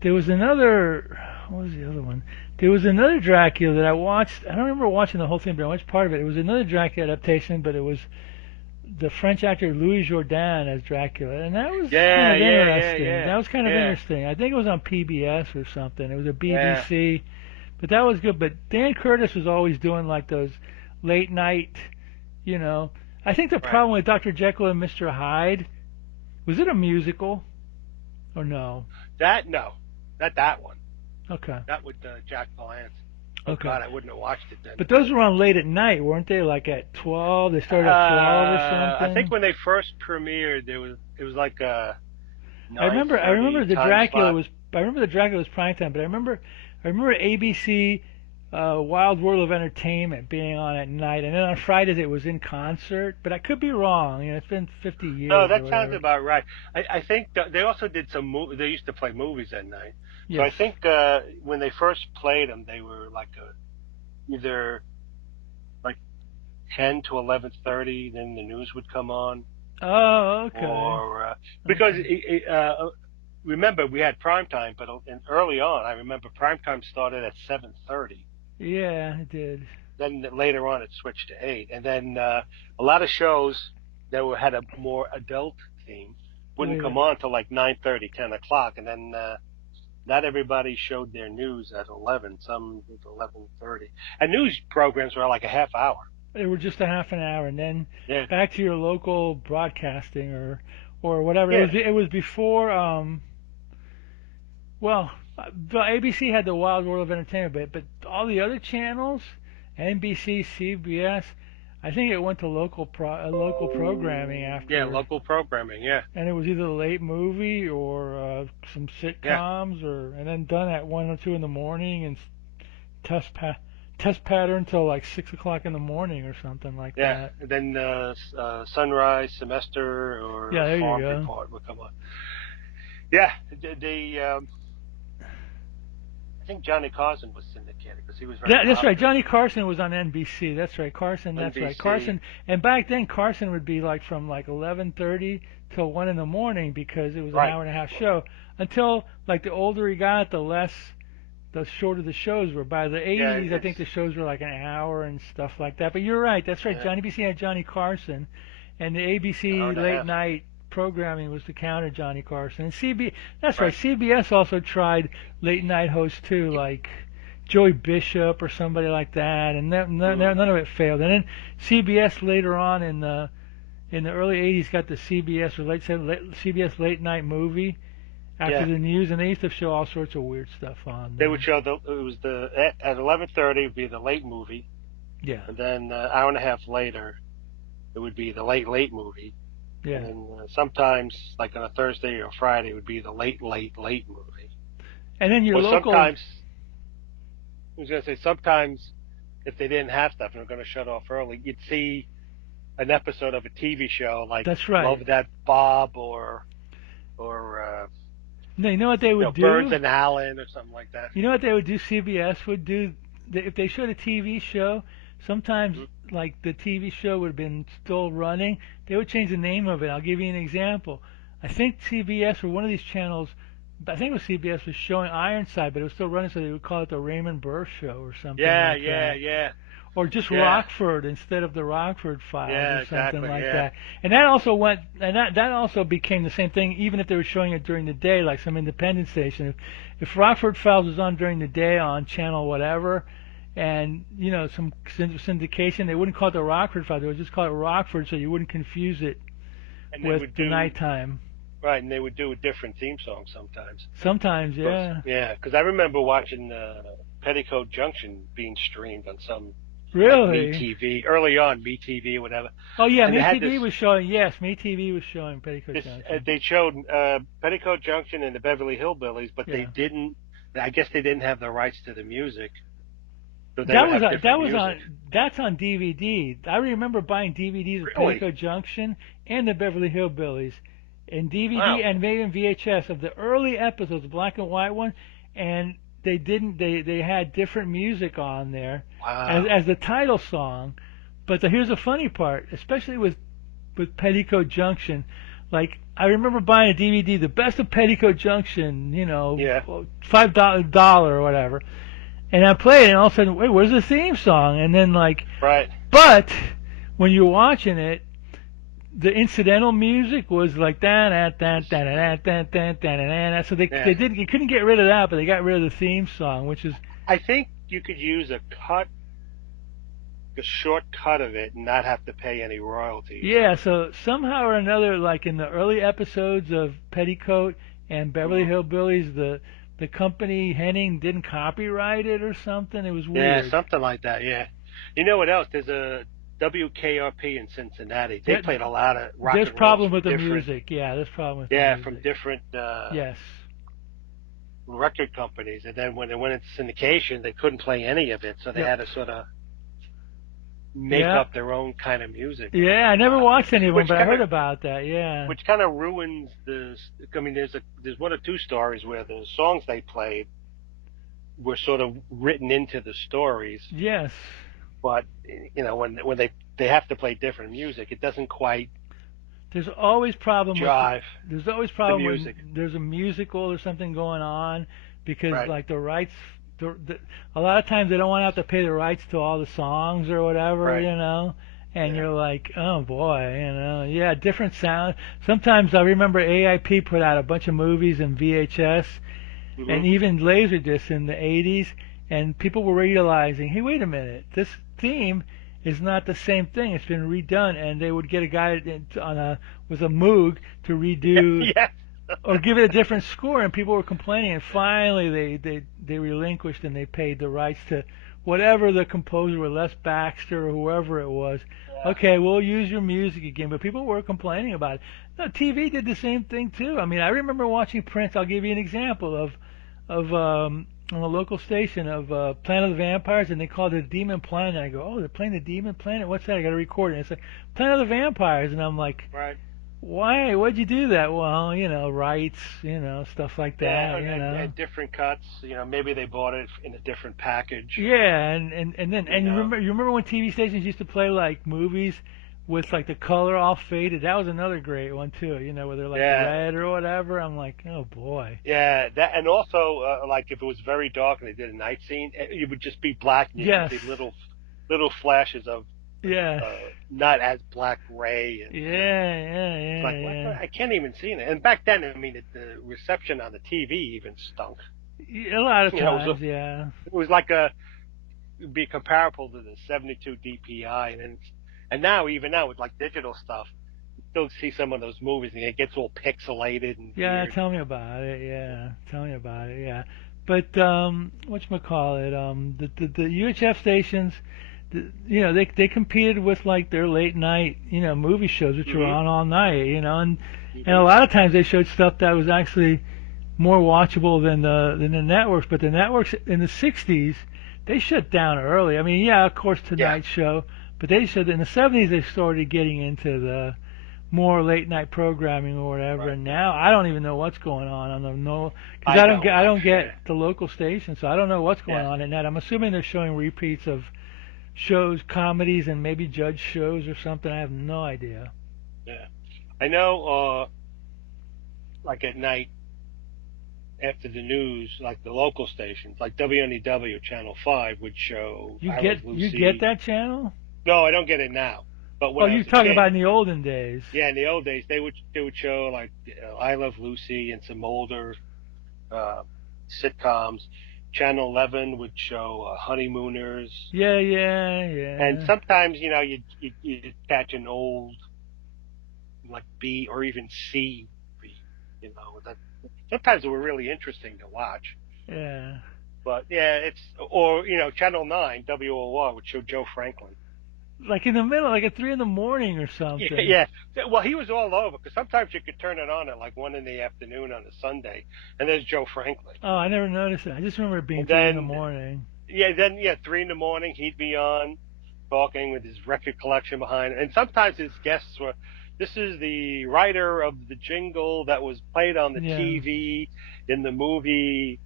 there was another. What was the other one? There was another Dracula that I watched. I don't remember watching the whole thing, but I watched part of it. It was another Dracula adaptation, but it was the French actor Louis Jourdan as Dracula, and that was kind Yeah, of yeah, yeah, interesting. yeah, That was kind of yeah, interesting. I think it was on PBS or something. It was a yeah. BBC, but that was good. But Dan Curtis was always doing like those late night, you know. I think the Right. problem with Dr. Jekyll and Mr. Hyde was it a musical or no? That no, not that one. Okay, Not with Jack Palance. Oh okay. God, I wouldn't have watched it then. But those were on late at night, weren't they? Like at 12. They started at 12 or I think something. when they first premiered, it was like a I remember. I remember 9:30 the time Dracula slot. was. I remember the Dracula was prime time, but I remember ABC, Wild World of Entertainment being on at night, and then on Fridays it was in concert. But I could be wrong. You know, it's been 50 No, years or that sounds whatever. about right. I think they also did some. They used to play movies at night. So I Yes. think when they first played them, they were like either like 10 to 11:30. Then the news would come on, Oh, okay. or because Okay. remember we had prime time, but early on, I remember prime time started at 7:30. Yeah, I did. Then later on, it switched to 8, and then a lot of shows that had a more adult theme Oh wouldn't yeah. come on till like 9:30, 10 o'clock, and then not everybody showed their news at 11. Some at 11:30, and news programs were like a half hour. They were just a half an hour, and then Yeah, back to your local broadcasting or whatever. yeah, It was before. Well, the ABC had the Wild World of Entertainment, but all the other channels, NBC, CBS, I think it went to local programming yeah, after, local programming. Yeah, and it was either a late movie or some yeah, sitcoms, and then done at 1 or 2 in the morning and test test pattern till like 6 o'clock in the morning or something like Yeah, that. and then Sunrise, Semester, Yeah, or there you Farm go. Report would come on. Yeah, I think Johnny Carson was syndicated because he was very That's right. popular. Johnny Carson was on NBC. That's right. Carson. That's right. NBC, Carson. And back then, Carson would be like from like 11:30 till 1 in the morning because it was an right? hour and a half show. Until like the older he got, the shorter the shows were. By the Yeah, 80s, I it's think the shows were like an hour and stuff like that. But you're right. That's right. yeah, Johnny BC had Johnny Carson, and the ABC hour and a late half. night programming was to counter Johnny Carson. And that's right. Right. CBS also tried late night hosts too, like Joey Bishop or somebody like that, and Mm. none of it failed. And then CBS later on in the early 80s got the CBS or CBS late night movie after Yeah, the news, and they used to show all sorts of weird stuff on they there. would show it was at 11:30 would be the late movie, Yeah, and then an hour and a half later it would be the late movie, and yeah. then sometimes like on a Thursday or Friday it would be the late movie. And then your Or local, sometimes I was gonna say sometimes if they didn't have stuff and they're gonna shut off early, you'd see an episode of a TV show like that's right. Love That Bob or No, you know what they would Burns do? and Allen or something like that. You know what they would do? CBS would do if they showed a TV show. Sometimes, Mhm. like the TV show would have been still running, they would change the name of it. I'll give you an example. I think CBS or one of these channels, I think it was CBS, was showing Ironside, but it was still running, so they would call it the Raymond Burr Show or something Yeah, like yeah, that. yeah, Or just yeah, Rockford instead of the Rockford Files yeah, or something exactly, like yeah, that. And that also went, and that also became the same thing, even if they were showing it during the day, like some independent station. If Rockford Files was on during the day on channel whatever, and some syndication, they wouldn't call it the Rockford Files. They would just call it Rockford, so you wouldn't confuse it and they with would the do nighttime. right, and they would do a different theme song sometimes. Sometimes, yeah. Yeah, because I remember watching Petticoat Junction being streamed on some like Really? MeTV early on, MeTV or whatever, Oh yeah, and they had MeTV was showing. Yes, MeTV was showing Petticoat this Junction. they showed Petticoat Junction and the Beverly Hillbillies, but they Yeah. didn't. I guess they didn't have the rights to the music, so they That would was have on, that different was music. on that's on DVD. I remember buying DVDs of Really? Petticoat Junction and the Beverly Hillbillies, and DVD Wow. and maybe in VHS of the early episodes, the black and white one, and they had different music on there Wow. as the title song. But here's the funny part, especially with Petticoat Junction. Like I remember buying a DVD, the best of Petticoat Junction, Yeah. $5 or whatever, and I played it, and all of a sudden, wait, where's the theme song? And then Right. but when you're watching it, the incidental music was like that, so Yeah. they did you couldn't get rid of that, but they got rid of the theme song, which is I think you could use a short cut of it, and not have to pay any royalties. yeah. So somehow or another, like in the early episodes of Petticoat and Beverly Mhm. Hillbillies, the company Henning didn't copyright it or something. It was Yeah, weird. something like that. Yeah. You know what else? There's a WKRP in Cincinnati. They There- played a lot of rock There's and rolls problem from with the different, music. Yeah, there's problem with the yeah, music. from different Yes. record companies. And then when they went into syndication, they couldn't play any of it, so they Yep. had to sort of make Yeah. up their own kind of music. Yeah, I never watched any of them, Which but I kinda- heard about that. Yeah. Which kind of ruins the. I mean, there's one or two stories where the songs they played were sort of written into the stories, Yes. but when they have to play different music, it doesn't quite There's always problem with jive. there's always problem when music. there's a musical or something going on because Right. like the rights a lot of times they don't want to have to pay the rights to all the songs or whatever, Right. and Yeah. you're like, oh boy, yeah, different sound. Sometimes I remember AIP put out a bunch of movies in VHS Mhm. and even Laserdisc in the 80s, and people were realizing, hey, wait a minute, this theme is not the same thing. It's been redone, and they would get a guy with a Moog to redo yeah. or give it a different score, and people were complaining. And finally, they relinquished and they paid the rights to whatever the composer was, Les Baxter or whoever it was. Yeah. Okay, we'll use your music again, but people were complaining about it. No, TV did the same thing too. I mean, I remember watching Prince. I'll give you an example of on the local station of Planet of the Vampires, and they called it Demon Planet. And I go, oh, they're playing the Demon Planet? What's that? I got to record it. And it's like, Planet of the Vampires. And I'm like, Right. why? Why'd you do that? Well, rights, stuff like Yeah, that, and different cuts. Maybe they bought it in a different package. Yeah, and then You know. you remember when TV stations used to play like movies with like the color all faded? That was another great one too. Where they're like Yeah. red or whatever. I'm like, oh boy. Yeah, that, and also like if it was very dark and they did a night scene, it would just be black, and you Yes. could see little flashes of Yeah. not as black gray. And Yeah. like, what? I can't even see it. And back then, I mean, the reception on the TV even stunk. A lot of You know, times, yeah. It was like it'd be comparable to the 72 DPI, and now even now with like digital stuff, you still see some of those movies and it gets all pixelated and Yeah, weird. tell me about it. Yeah, tell me about it. Yeah, but whatchamacallit, the UHF stations, they competed with like their late night movie shows, which were on all night, and a lot of times they showed stuff that was actually more watchable than the networks. But the networks in the '60s, they shut down early. I mean, yeah, of course, Tonight Show, but they shut in the '70s. They started getting into the more late night programming or whatever. Right. And now I don't even know what's going on. I don't know because I don't get the local station, so I don't know what's going on in that. I'm assuming they're showing repeats of shows, comedies, and maybe judge shows or something. I have no idea. Yeah, I know. Like at night, after the news, like the local stations, like WNEW Channel 5 would show. You I get Love Lucy. you get that channel? No, I don't get it now. But when I you're was a talking kid, about in the olden days. Yeah, in the old days, they would show like I Love Lucy and some older sitcoms. Channel 11 would show Honeymooners. Yeah. And sometimes, you'd catch an old, like B or even C, that sometimes they were really interesting to watch. Yeah. But yeah, Channel 9, WOR would show Joe Franklin. Like in the middle, like at 3 a.m. or something. Yeah. Well, he was all over because sometimes you could turn it on at like 1 p.m. on a Sunday, and there's Joe Franklin. Oh, I never noticed it. I just remember it being 3 a.m. Yeah, then 3 a.m. he'd be on talking with his record collection behind him, and sometimes his guests were. This is the writer of the jingle that was played on the TV in the movie.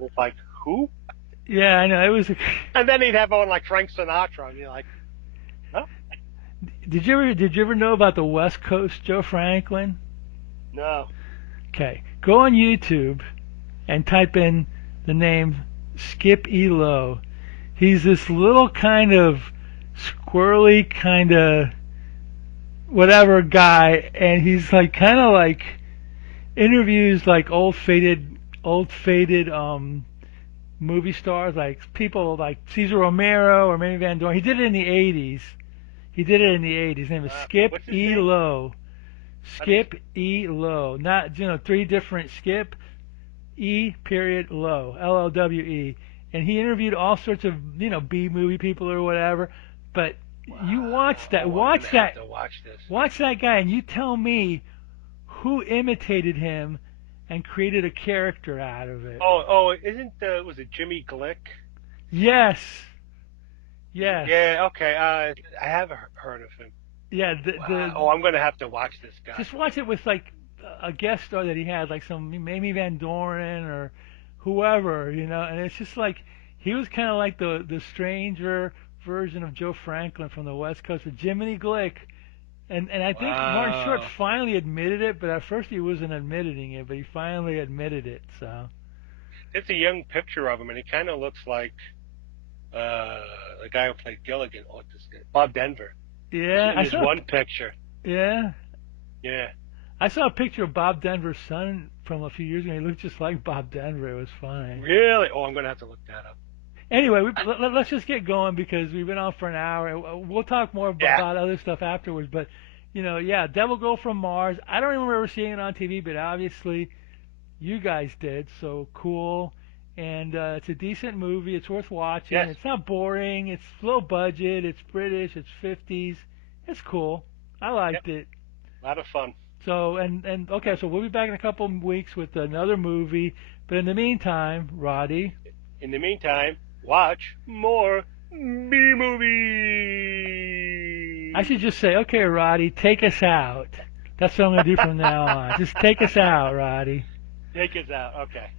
It's like, who? Yeah, I know. It was. And then he'd have on like Frank Sinatra, and you're like, huh? Did you ever know about the West Coast Joe Franklin? No. Okay, go on YouTube and type in the name Skip E. Lowe. He's this little kind of squirrely kind of whatever guy, and he's like kind of like interviews like old faded movie stars, like people like Cesar Romero or maybe Van Dorn. He did it in the 80s. His name is Skip E. Lowe. Skip E. Lowe. Not, 3 different Skip E. Lowe. LOWE. And he interviewed all sorts of, B movie people or whatever. But you watch that. Watch that guy, and you tell me who imitated him and created a character out of it. Was it Jimmy Glick? Yes. Yeah, okay. I have heard of him. Yeah. I'm going to have to watch this guy. Just watch it with like a guest star that he had, like some Mamie Van Doren or whoever, and it's just like he was kind of like the stranger version of Joe Franklin from the West Coast, with Jiminy Glick. And I think Martin Short finally admitted it, but at first he wasn't admitting it, but he finally admitted it. So it's a young picture of him, and he kind of looks like the guy who played Gilligan, Bob Denver. Yeah, I saw one picture. Yeah. Yeah. I saw a picture of Bob Denver's son from a few years ago. He looked just like Bob Denver. It was funny. Really? Oh, I'm going to have to look that up. Anyway, let's just get going because we've been on for an hour. We'll talk more about other stuff afterwards. But, Devil Girl from Mars. I don't remember seeing it on TV, but obviously you guys did. So cool. And it's a decent movie. It's worth watching. Yes. It's not boring. It's low budget. It's British. It's 50s. It's cool. I liked it. A lot of fun. So, okay, so we'll be back in a couple of weeks with another movie. But in the meantime, Roddy. In the meantime, watch more B-movies. I should just say, okay, Roddy, take us out. That's what I'm going to do from now on. Just take us out, Roddy. Take us out. Okay.